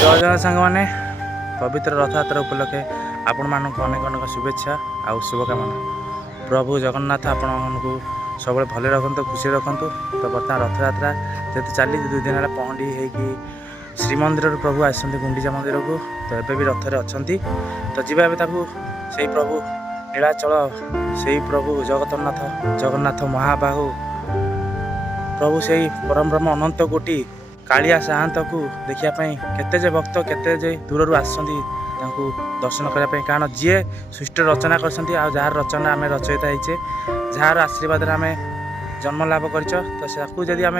जय जगन्नाथ सांग मैंने पवित्र रथयात्रा उपलक्षे आपण मानक अनेक अनेक शुभेच्छा आउ शुभकामना। प्रभु जगन्नाथ आपण को सब भले रखु खुशी रखु। तो बर्तमान रथयात्रा जेते चली 2 दिन है पहंडी होगी श्रीमंदिर प्रभु आसते गुंडीचा मंदिर को। तो एबे भी रथरे अच्छा तो जीवा से प्रभु नीलाचल से प्रभु जगन्नाथ महाबाहु प्रभु से परम ब्रह्म अनंत कोटि कालिया साहंत को देखापी केते भक्त केते दूर आसती दर्शन करने कारण जी सृष्टि रचना कर जार रचना आम रचयिता होचे जार आशीर्वाद आम जन्म लाभ कर जदि आम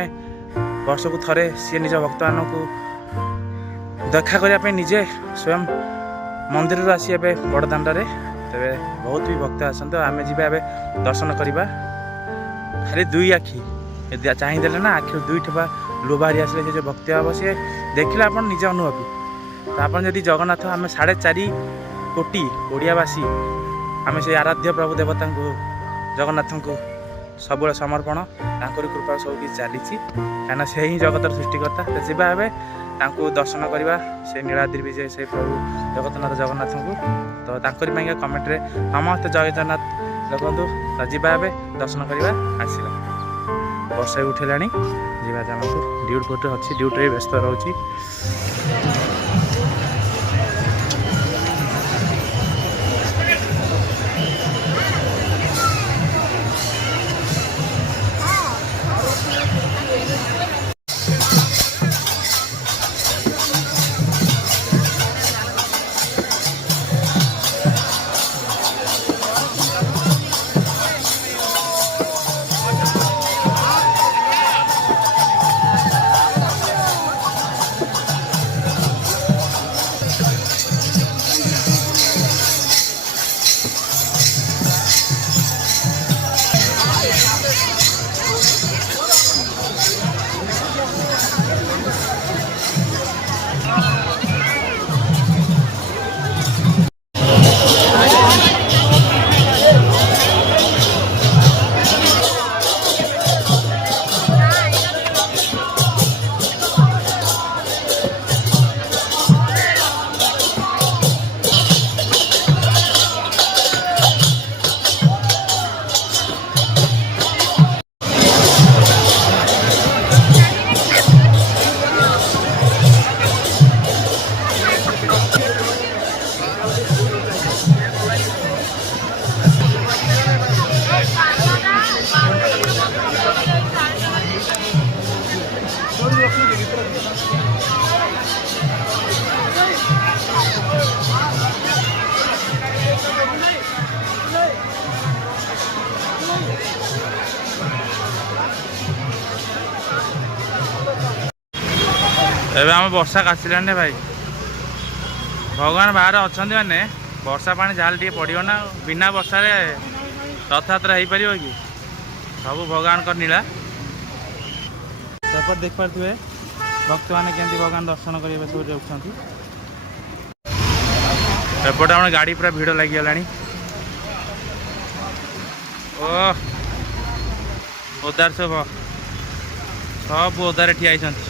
वर्ष को थरे सी निज भक्त मान को देखा करने निजे स्वयं मंदिर आसी बड़दाण्डे तेरे बहुत भी भक्त आसते आम जी दर्शन करवा खाली 2 आखि चाहिए ना आखि 2 ठेपा लुह बाहरी आसे जो भक्ति भाव सी देखिले आप निजे अनुभवी। तो आप जदि जगन्नाथ आम 4.5 कोटी ओडियावासी आम से आराध्य प्रभु देवता को जगन्नाथ को सब समर्पण तांकर कृपा सब किसी चली कहीं से ही जगतर सृष्टिकर्ता जीवा तांको दर्शन करवा से नीलाद्रि विजय से प्रभु जगन्नाथ जगन्नाथ को। तो तांकरी पाइका कमेंट रे समस्त जय जगन्नाथ लिखु तो जीवा दर्शन करवा आसवा। वर्षा उठेला जीवा जामु ड्यूटी कोटे अच्छी ड्यूटी व्यस्त रोची। एबे आम वर्षा काशिलाने भाई भगवान बाहर अच्छा मैंने वर्षा पानी झाल टे पड़ो ना बिना वर्षा रथयात्रा हो पार कि सब भगवान का नीला सेपट देख पारे भक्त मैंने केमती भगवान दर्शन करेंगे सब जाऊँगी। एपटे आम गाड़ी पूरा भिड़ लगिगला ओदार सब ओदारे ठिया होती